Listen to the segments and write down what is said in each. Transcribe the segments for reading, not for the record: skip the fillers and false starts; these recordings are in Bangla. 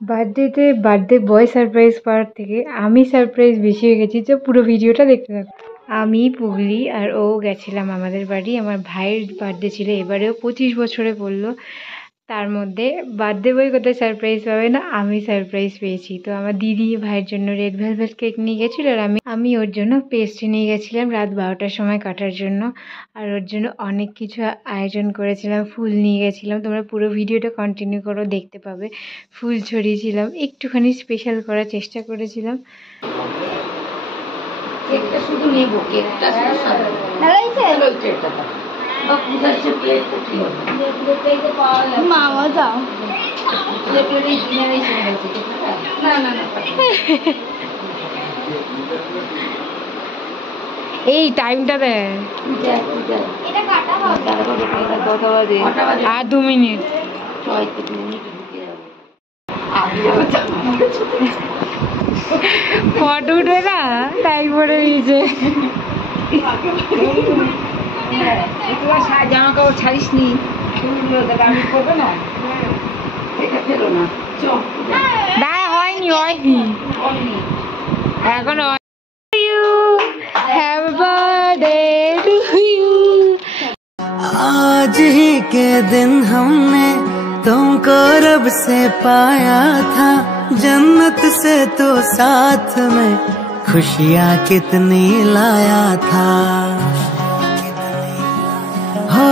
বার্থডেতে বার্থডে বয় সারপ্রাইজ পাওয়ার থেকে আমি সারপ্রাইজ বেশি হয়ে গেছি, যে পুরো ভিডিওটা দেখতে থাকো। আমি, পুগলি আর ও গেছিলাম আমাদের বাড়ি। আমার ভাইয়ের বার্থডে ছিল, এবারেও 25 বছরে পড়লো। তার মধ্যে বার্থডে বয় কোথায় সারপ্রাইজ পাবে না, আমি সারপ্রাইজ পেয়েছি। তো আমার দিদি ভাইয়ের জন্য রেড ভেলভেট কেক নিয়ে গেছিলো, আর আমি ওর জন্য পেস্ট্রি নিয়ে গেছিলাম রাত 12টার সময় কাটার জন্য। আর ওর জন্য অনেক কিছু আয়োজন করেছিলাম, ফুল নিয়ে গেছিলাম। তোমরা পুরো ভিডিওটা কন্টিনিউ করো, দেখতে পাবে। ফুল ছড়িয়েছিলাম, একটুখানি স্পেশাল করার চেষ্টা করেছিলাম। কেকটা শুধু নেব, কেকটা মামা যাও এই টাইমটা দেয় আর 2 মিনিট। ফটো উঠবে না, টাইম পরে দিয়েছে। জামা কাপড় ছাড়িস নি, আমি করবো না, হয়নি এখন। Happy birthday to you। आज ही के दिन हमने तुमको रब से पाया था, जन्नत से तो साथ में खुशियाँ कितनी लाया था। हो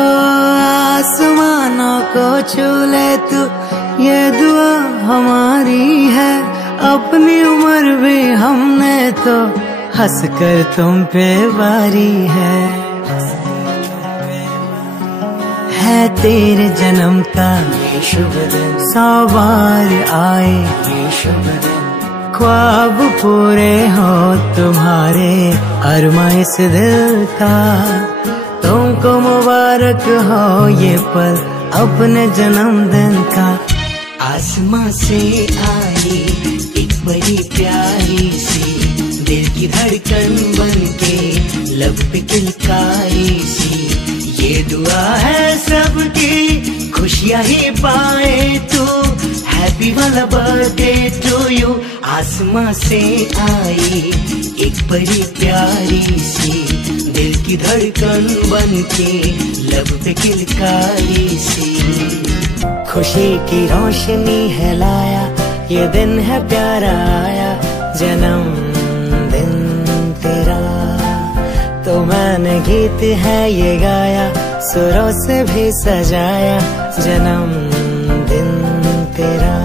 आसमानों को छू ले तू, ये दुआ हमारी है। अपनी उम्र भी हमने तो हंस कर तुम पे वारी है तेरे जन्म का ये शुभ दिन, 100 बार आए ये शुभ दिन, ख्वाब पूरे हो तुम्हारे अरमा इस दिल का। तुमको मुबारक हो ये पल अपने जन्मदिन का। आसमां से आई एक बड़ी प्यारी सी, दिल की धड़कन बन के लब पे किलकारी सी, ये दुआ है सबकी खुशियाँ ही पाए तू। हैप्पी वाला बर्थडे टू यू। आसमां से आई एक बड़ी प्यारी सी, दिल की धड़कन बन के लब पे किलकारी सी, खुशी की रोशनी है लाया, ये दिन है प्यारा आया, जन्म दिन तेरा। तो मैंने गीत है ये गाया, सुरों से भी सजाया, जन्म दिन तेरा।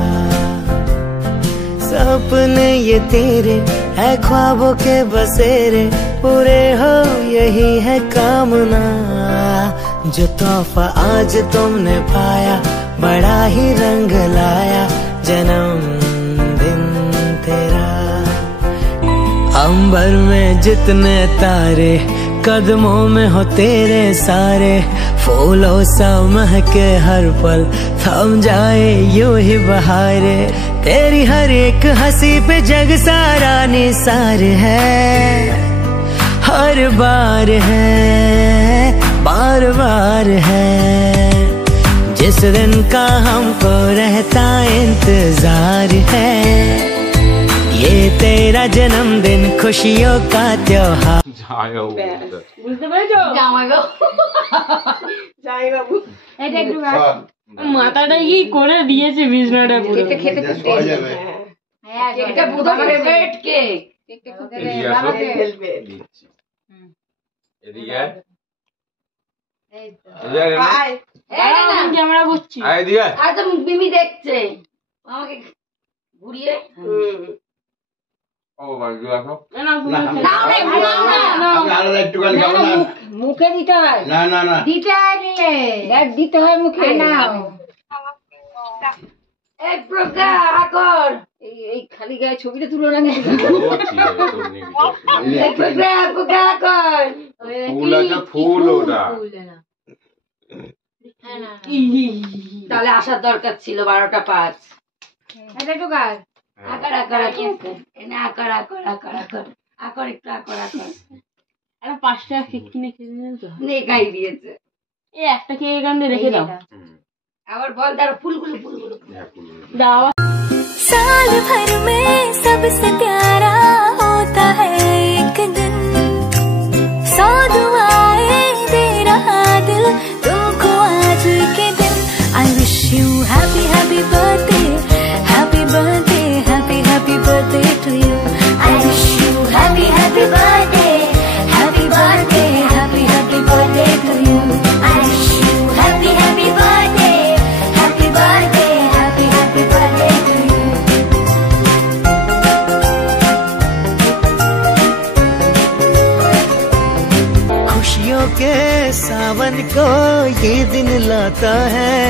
सपने ये तेरे है ख्वाबों के बसेरे, पूरे हो यही है कामना। जो तोहफा आज तुमने पाया बड़ा ही रंग लाया, जन्म दिन तेरा। अंबर में जितने तारे कदमों में हो तेरे सारे, फूलों सा महके हर पल थम जाए यूं ही बहारे। तेरी हर एक हंसी पे जग सारा निसार है, हर बार है बार बार है, जिस दिन का हमको रहता इंतजार है। ये तेरा जन्मदिन खुशियों का त्योहार। মাথাটা কি করে দিয়েছে বিছনাটা পুরো। ক্যামেরা করছি, মিমি দেখছে আমাকে ঘুরিয়ে। মুখে দিতে হয়, দিতে হয় মুখে। এই খালি গায়ে ছবিটা তুলো না, তাহলে আসার দরকার ছিল 12টা 5। আকার আকার এনে আকার আকার আকার আকার আকার একটু আকার আকার। 5 টাকা কেক কিনে খেয়ে নিন তো, নেকাই দিয়েছে। এই একটা কেক এখানে রেখে দাও, আবার বল তার ফুলগুলো দাও। साल भर में सबसे प्यारा होता है एक दिन, 100 दुआएं दे रहा दिल तुमको आज के दिन। I wish you happy happy birthday, happy birthday, happy happy birthday to you. I wish you happy happy birthday, happy birthday, happy happy birthday to you. I wish you happy happy birthday, happy birthday, happy happy birthday to you. खुशियों के सावन को ये दिन लाता है,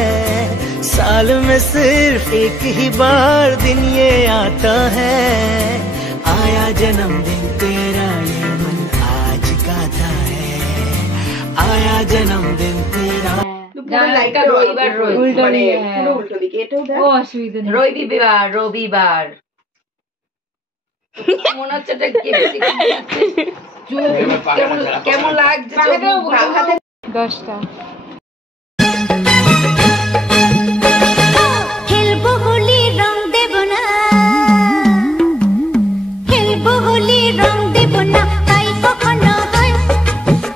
साल में सिर्फ एक ही बार दिन ये आता है। आया जन्मदिन तेरा ये मन आज गाता है, आया जन्मदिन तेरा। এটা রবিবার রোজ উল্টো মানে দিকে, পুরো উল্টো দিকে এটাও দেখ। ও অসুবিধা নেই। রবিবার রবিবার মনে হচ্ছে এটা কি বেশি কেমন লাগছে হাতে 10টা। খেলবো হোলি রং দেব না, খেলবো হোলি রং দেব না তাই কখনো হয়,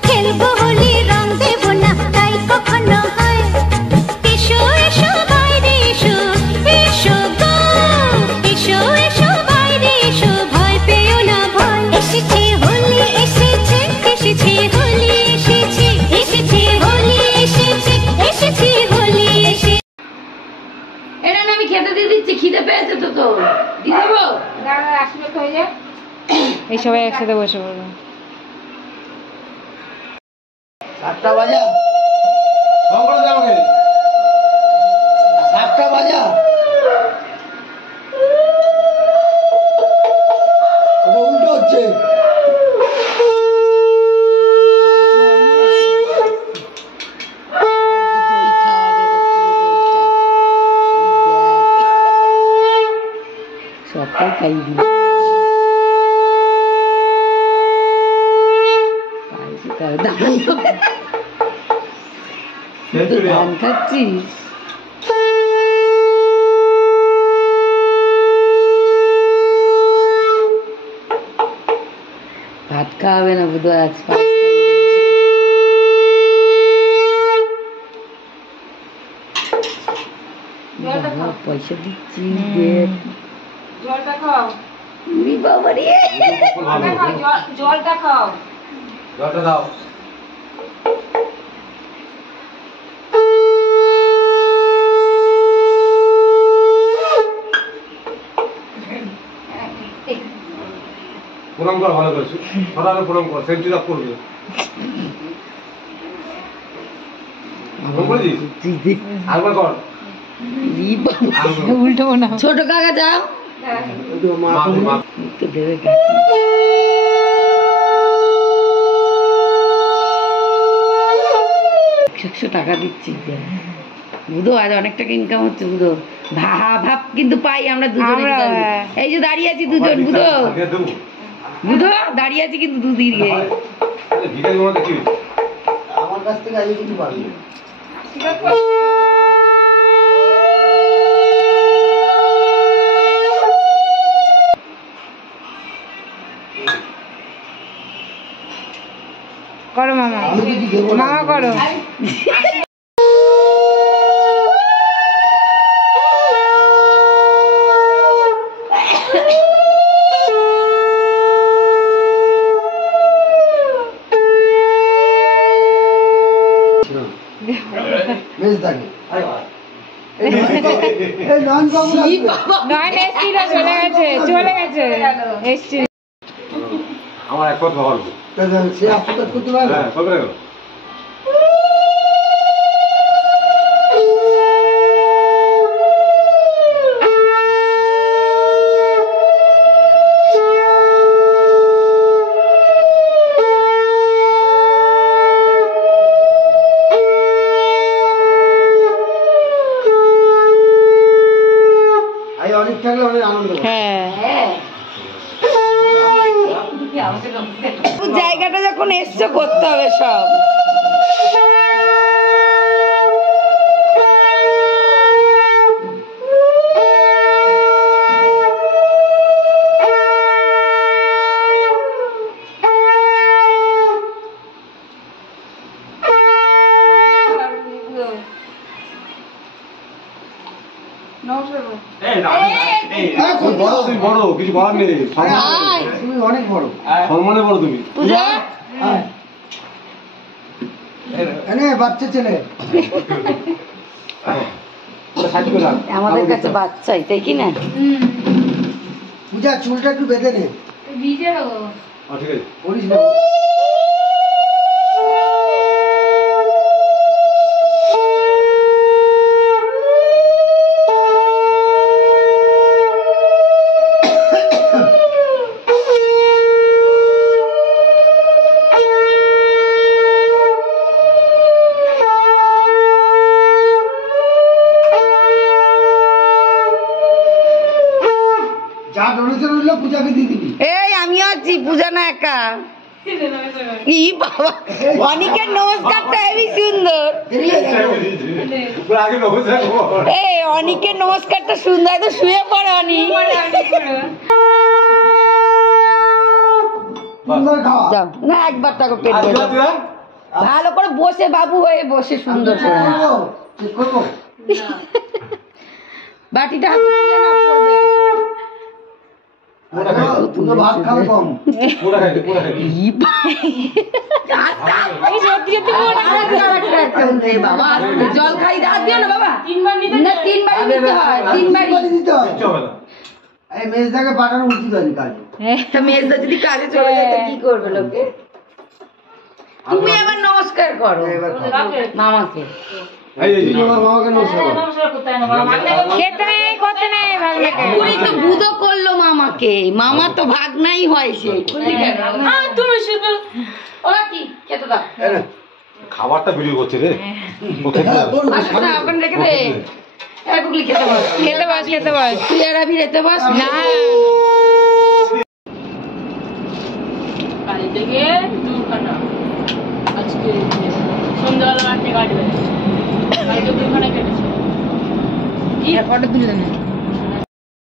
খেলবো হোলি রং দেব না তাই কখনো হয়। এসো এসো বাইরে এসো, এসো গো এসো এসো বাইরে এসো, ভয় পেও না ভয়। এসেছে হোলি এসেছে, এসেছে হোলি এসেছে, এসেছে হোলি এসেছে, এসেছে হোলি এসেছে। এটা না আমি খেতে দিয়ে দিচ্ছি, খিদে পেয়েছে তো তো দিয়ে দেবো। এই সবাই একসাথে বসে পড়বো। 7টা বাজা সঙ্গে যাবে 7টা বাজা ওটা উল্টো হচ্ছে। সবটাই খাইবি ধান খাচ্ছিস। ভাত খাওয়াবে না বুধ আজ পয়সা দিচ্ছি জলটা খাও, বাবা রে জলটা খাও। জলটা দাও। প্রণাম কর ভালো করেছি, সরালে প্রণাম কর, সেন্ট্রি লাভ করবে। আরেকবার কর, উল্টো না। ছোট কাকা যাও দেবে 100 টাকা দিচ্ছি বুধো, আজ অনেক টাকা ইনকাম হচ্ছে বুধো। ভাব কিন্তু পাই আমরা দুজনে। এই যে দাঁড়িয়ে আছি দুজন বুধো, বুধো দাঁড়িয়ে আছি কিন্তু দুদিকে। আমার কাছ থেকে আজ কিন্তু পারবি করো মামা, মামা করো। নয়ন এসছিল, চলে গেছে চলে গেছে এসছিল। আমার এক কথা বলবো, সে আপনার করতে পারবে। হ্যাঁ করবে। অনেক থাকলে অনেক আনন্দ। হ্যাঁ জায়গাটা যখন এসছো করতে হবে সব। বড় কিছু বলার নেই, তুমি অনেক বড়, সম্মানে বড় তুমি। পূজা বাচ্চা ছেলে আমাদের কাছে বাচ্চাই, তাই কি না? পূজা চুলটা একটু বেঁধে নে, ভিজে ঠিক আছে করিস না। পূজাকে দিয়ে দিবি। এই আমিও আছি, পূজা না একা। ই বাবা, অনেকের নমস্কারটা হেবি সুন্দর। এই অনেকের নমস্কারটা সুন্দর, তো শুয়ে পড়ে অনেক। যাও না, একবার তাকে পেট ভরে ভালো করে বসে, বাবু হয়ে বসে সুন্দর করে বাটিটা হাতে তুলে না পড়বে। ভাত খাবে কম, জল খাই দাঁত দিও না বাবা, তিনবার নিতে হয়, তিনবার দিতে হয়। এই মেজদাকে পাঠানো উচিত হয়নি কাজে। মেজদা যদি কাজে চলে যায় তো কি করবে লোকে? তুমি আবার নমস্কার করো মামাকে। বুধো করলো মামাকে, মামা তো ভাগনাই হয় সে। তুমি শুধু ওরা কি খেতে দাও, খাবারটা ভিডিও করছে রে, ওখানে রেখে দে। খেতে বস, তুই আর আমি খেতে বস না। কাল থেকে দূর কাটা, আজকে সন্ধ্যাবেলা মাঠে কাটবে, কালকে 2 ঘন্টা কেটেছে। ফটো তুলে না,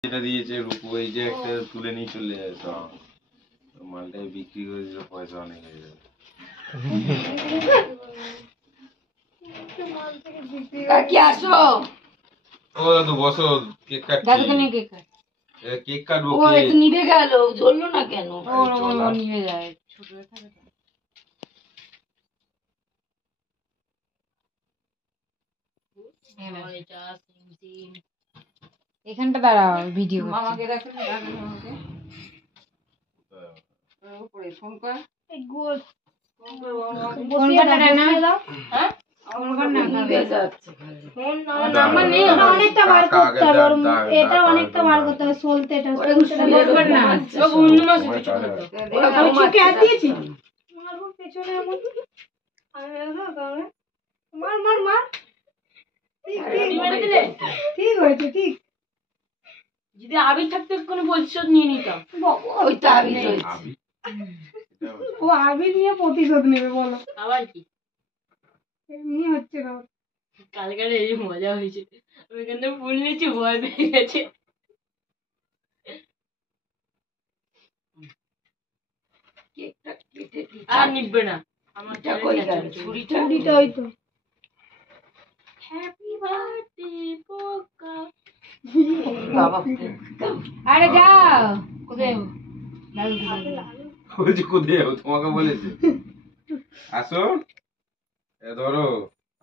যেটা দিয়েছে রূপু, এই যে একটা তুলে নিয়ে চলে যায়, তো মালটাই বিক্রি করে দিলে পয়সা অনেক হয়ে যাবে। কাকি আসো, ও দাদু বসো, কেক কাটছি। কেক কাটবো। ও একটু নিভে গেল, জ্বললো না কেন? নিভে যায়, ছোট থাকে তো। এখানটা দাঁড়াও, ভিডিও মামাকে দেখো, ফোন কর। অনেকটা বার করতে হবে, এটা অনেকটা বার করতে হবে, সলতে এটা পেছনে মার মার মার, ঠিক হয়েছে, ঠিক। যদি আবির থাকতে কোনো প্রতিশোধ নিয়ে নিতাম। ওই তো আবির হয়েছে, ও আবির নিয়ে প্রতিশোধ নেবে, বলো আবার কি এমনি হচ্ছে না। কালকার এই মজা হয়েছে, ওইখানে ফুল নিচে ভয় পেয়ে গেছে। আর নিবে না আমার ছুরিটা ওই তো। হ্যাপি বার্থডে পোকা। আরে যাও, কোথায় বলছি কোথায়, তোমাকে বলেছে আসো, ধরো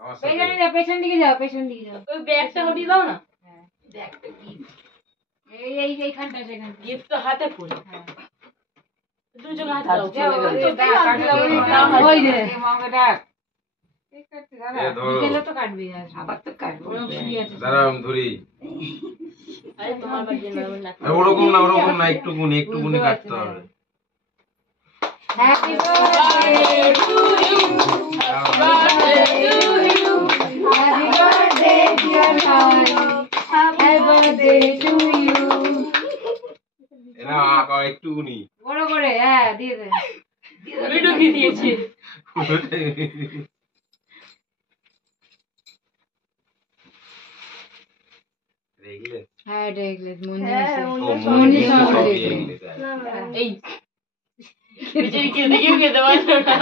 আমার সাথে। পেছন দিকে যাও, পেছন দিকে যাও। ওই ব্যাগটা হটিয়ে দাও না, এইখানটা সেখানটা গিফট তো হাতে ফুল। দুজন হাত দাও, ওই যে মামাকে ডাক। ধরো, বিকেলে তো কাটবি, আবার তো কাটবো। দাঁড়াও আমি ধরি। আরে তোমার বাড়ি না, ওরকম না, ওরকম না, একটুকুনি একটুকুনি কাটতে হবে। Happy birthday to you, happy birthday dear ভাই, হ্যাপি বার্থডে টু ইউ। এনা আকা একটুকুনি বড় করে, হ্যাঁ দিয়ে দে। ভিডিও কি দিয়েছে? দেখলে? হ্যাঁ দেখলে মন এই বিজয় কে দেখে খেতে পারলো না,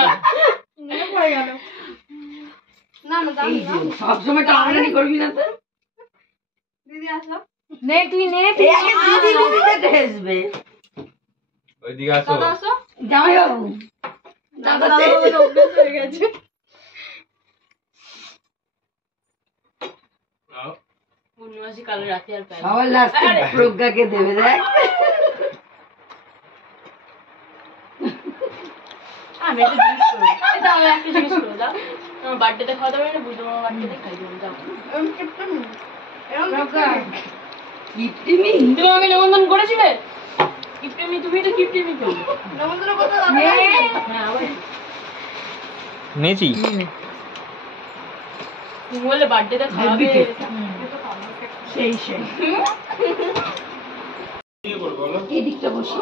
সবসময় টানাটানি করবি না তো। দিদি আসো। নে তুই নে এই আগে দিদি দিদিতে হেসবে। ওইদিকে আসো। দাদা আসো। জামাইবাবু দাদা দাদা অভ্যেস হয়ে গেছে। পূর্ণিমাসী কালো রাতে আর পাই। সবার লাস্টে প্রজ্ঞাকে দেবে দেখ। আমি একটা জিনিস করবো। এটা আমি একটা জিনিস করবো দাও। আমার বার্থডেতে খাওয়া দাওয়া না বুঝো আমার বার্থডেতে খাই দেবো দাও। কিপটিমি তুমি আমাকে নিমন্ত্রণ করেছিলে? কিপটেমি তুমি তো কিপটেমি তো। নিমন্ত্রণ করতে দাও। হ্যাঁ আবার নিয়েছি তুমি বললে বার্থডেতে খাওয়াবে। সেই সেই এই দিকটা বসি।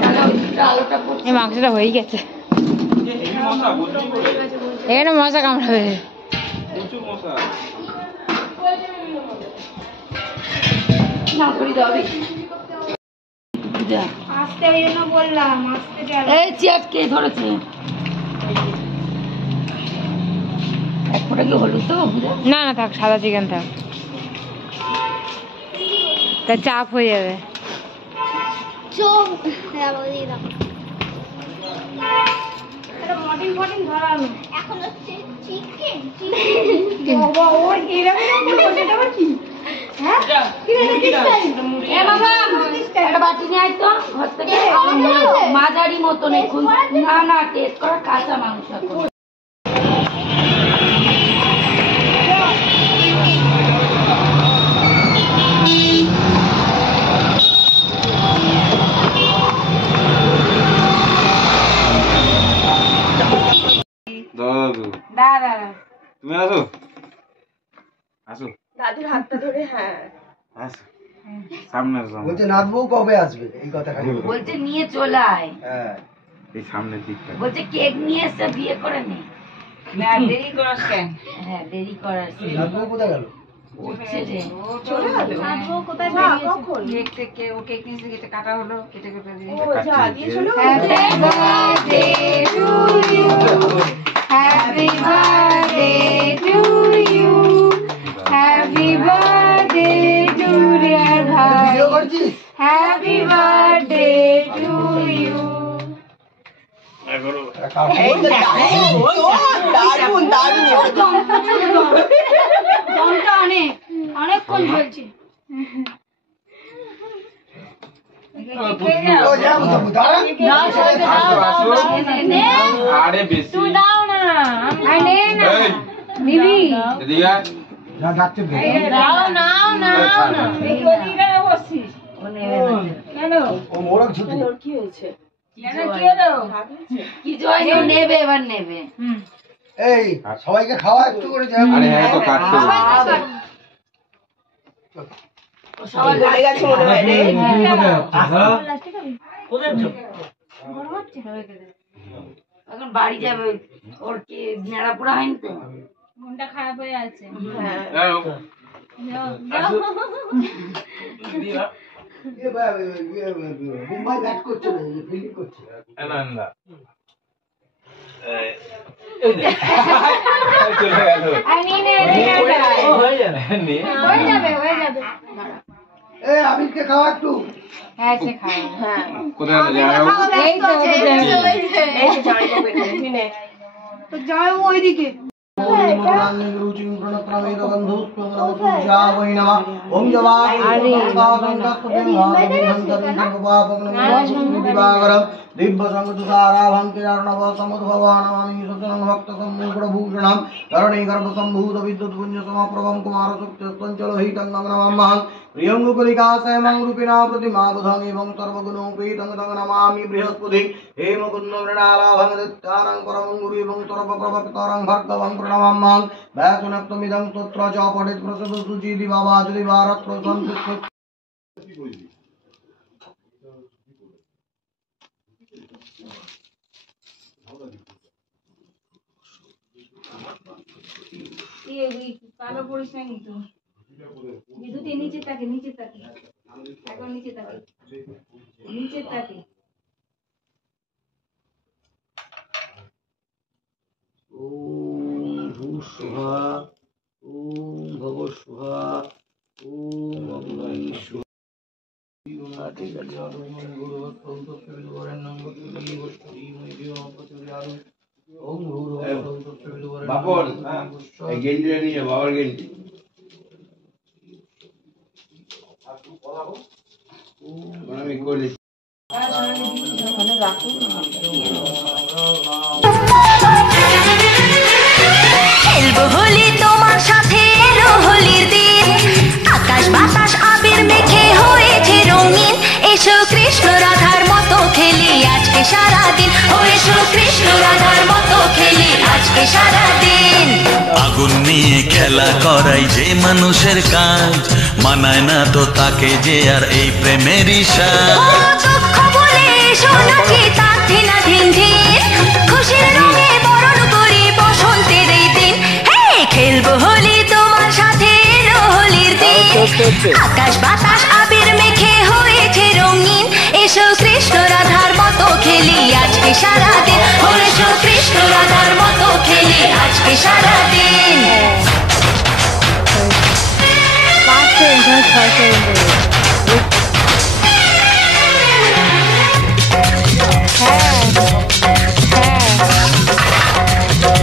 তাহলে ওই দিকটা আলোটা পড়ছে। এই মাংসটা হয়ে গেছে, এখানে মশা কামড়াবে। না করি দাও বেশি। যা। আস্তে ওই জন্য বললাম আস্তে এই চেয়ার কে ধরেছে? এক ফোঁটা কি হলুদ দেবো বুঝা? না না থাক, সাদা চিকেন থাক, তা চাপ হয়ে যাবে। একটা বাটি নিয়ে আয় তো ঘর থেকে। মাঝারি মতন এখন না না টেস্ট করা কাঁচা মাংস এখন। দাদু দাদা তুমি আসো আসো দাদুর হাতটা ধরে হ্যাঁ আসো সামনে আসো বলছে নাচবো কবে আসবে এই কথা খালি বলে। বলছে নিয়ে চলে আয়। হ্যাঁ এই সামনের দিকটা বলছে কেক নিয়ে এসে বিয়ে করে নে। দেরি করাস কেন? হ্যাঁ দেরি করাস। নাচবো কোথায় গেল? উঠছে রে। চলে গেল কোথায় কখন কেক থেকে ও কেক নিয়ে এসে কেটে কাটা হলো, কেটে কেটে দিয়ে। ও যা দিয়েছিল Happy birthday to you, happy birthday to you, happy birthday to dear video bhai, করছিস? happy birthday to you. দারুন দারুন দমটা অনেকক্ষণ চলছে। আরে বেশি দাও না আর নে না এই, দিবি, এদিকে আয়। ডাকছে দাও নাও নাও না ওদিকে বসিস ও নেবে না। কেন ও মোরগ ছুটি ওর কি হয়েছে কেন কি হলো? কিছু হয়নি, ও নেবে এবার নেবে। এই সবাইকে খাওয়া একটু করে যা। আরে হ্যাঁ তো কাটতে হবে। সবাই হয়ে গেছে মনে হয় রে এখন বাড়ি যাবে, ওর কি নেড়া পোড়া হয়নি তো? মনটা খারাপ হয়ে আছে। যাও। মুম্বাই ব্যাট করছে না, ফিল্ডিং করছে। আনন্দা এই যে চলে গেল আর নে নে হয়ে যাবে নে হয়ে যাবে হয়ে যাবে। এই আবিরকে খাওয়া একটু। হ্যাঁ সে খায়। হ্যাঁ কোথায় যাও এই তো এই যে জামাই বাবু এখানে তুই নে ওইদিকে। दिव्य संगतुषाराभं किरणव समुद्भवानमामि सुतनं भक्त सम्मूढभूषणं धरणी गर्भसम्भूत विद्युत् पुञ्ज समप्रभं कुमारशक्त्यस्तञ्चलोहितं नमामः प्रियङ्गुकुलिकाशयमं रूपिणा प्रतिमा बुधं एवं सर्वगुणोपेतं तं नमामि बृहस्पति हेमकुन्दमृणालाभं नित्यानं परमं गुरु एवं सर्वप्रभक्तारं भर्गवं प्रणमामः वैकुण्ठमिदं स्तोत्र च पठित प्रसद सुचिति बाबाजुति भारत सन्तुष्ट কালো পড়িস না কিন্তু বিদ্যুতের নিচে থাকে এখন নিচে থাকে ओम भूस्वा ओम भवस्वा ओम বাপন এই গেঞ্জিটা নিয়ে বাবার গেঞ্জি আমি করে খেলবো হোলি তোমার সাথে এলো হোলির দিন আকাশ বাতাস আবির মেখে হয়েছে রঙিন এসো কৃষ্ণ রাধার মতো খেলি আজকে সারাদিন ও এসো কৃষ্ণ রাধার মতো খেলি আজকে সারাদিন আগুন নিয়ে খেলা করাই যে মানুষের কাজ মানায় না তো তাকে যে আর এই প্রেমেরই সাজ ও দুঃখ বলে এসো নাচি তার ধিনা ধিন ধিন খুশির রঙে বরণ করি বসন্তের এই দিন হে খেলবো হোলি তোমার সাথে এলো হোলির দিন আকাশ বাতাস আবির মেখে হয়েছে রঙিন এসো কৃষ্ণ রাধার মতো খেলি আজকে সারাদিন ও এসো কৃষ্ণ রাধার মতো খেলি আজকে সারাদিন 8 সেকেন্ড 6 সেকেন্ড